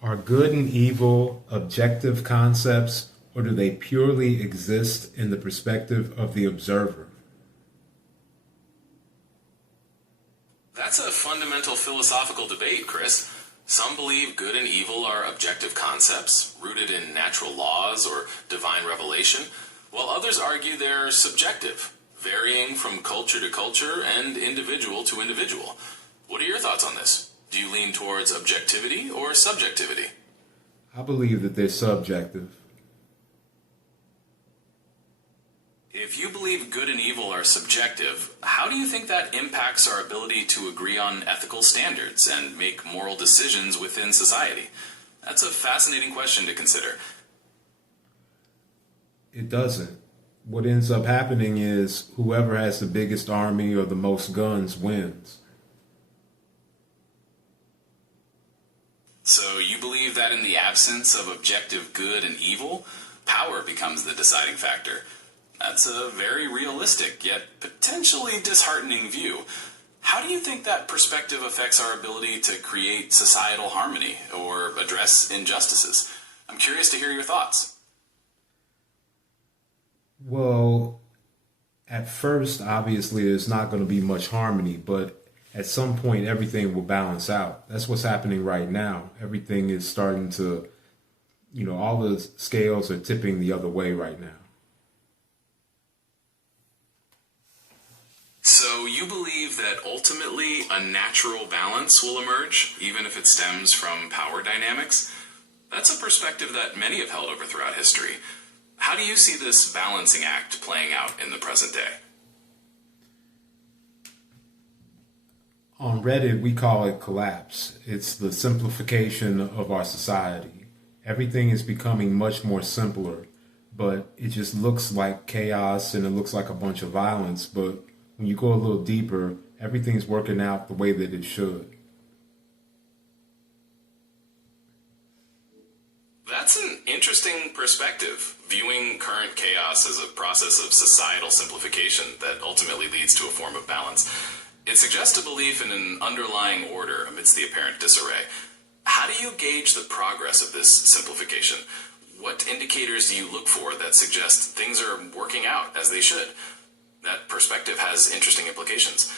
Are good and evil objective concepts, or do they purely exist in the perspective of the observer? That's a fundamental philosophical debate, Chris. Some believe good and evil are objective concepts, rooted in natural laws or divine revelation, while others argue they're subjective, varying from culture to culture and individual to individual. What are your thoughts on this? Do you lean towards objectivity or subjectivity? I believe that they're subjective. If you believe good and evil are subjective, how do you think that impacts our ability to agree on ethical standards and make moral decisions within society? That's a fascinating question to consider. It doesn't. What ends up happening is whoever has the biggest army or the most guns wins. So you believe that in the absence of objective good and evil, power becomes the deciding factor. That's a very realistic, yet potentially disheartening view. How do you think that perspective affects our ability to create societal harmony or address injustices? I'm curious to hear your thoughts. Well, at first, obviously, there's not going to be much harmony, but at some point, everything will balance out. That's what's happening right now. Everything is starting to, all the scales are tipping the other way right now. So you believe that ultimately a natural balance will emerge, even if it stems from power dynamics? That's a perspective that many have held over throughout history. How do you see this balancing act playing out in the present day? On Reddit, we call it collapse. It's the simplification of our society. Everything is becoming much more simpler, but it just looks like chaos and it looks like a bunch of violence. But when you go a little deeper, everything's working out the way that it should. That's an interesting perspective, viewing current chaos as a process of societal simplification that ultimately leads to a form of balance. It suggests a belief in an underlying order amidst the apparent disarray. How do you gauge the progress of this simplification? What indicators do you look for that suggest things are working out as they should? That perspective has interesting implications.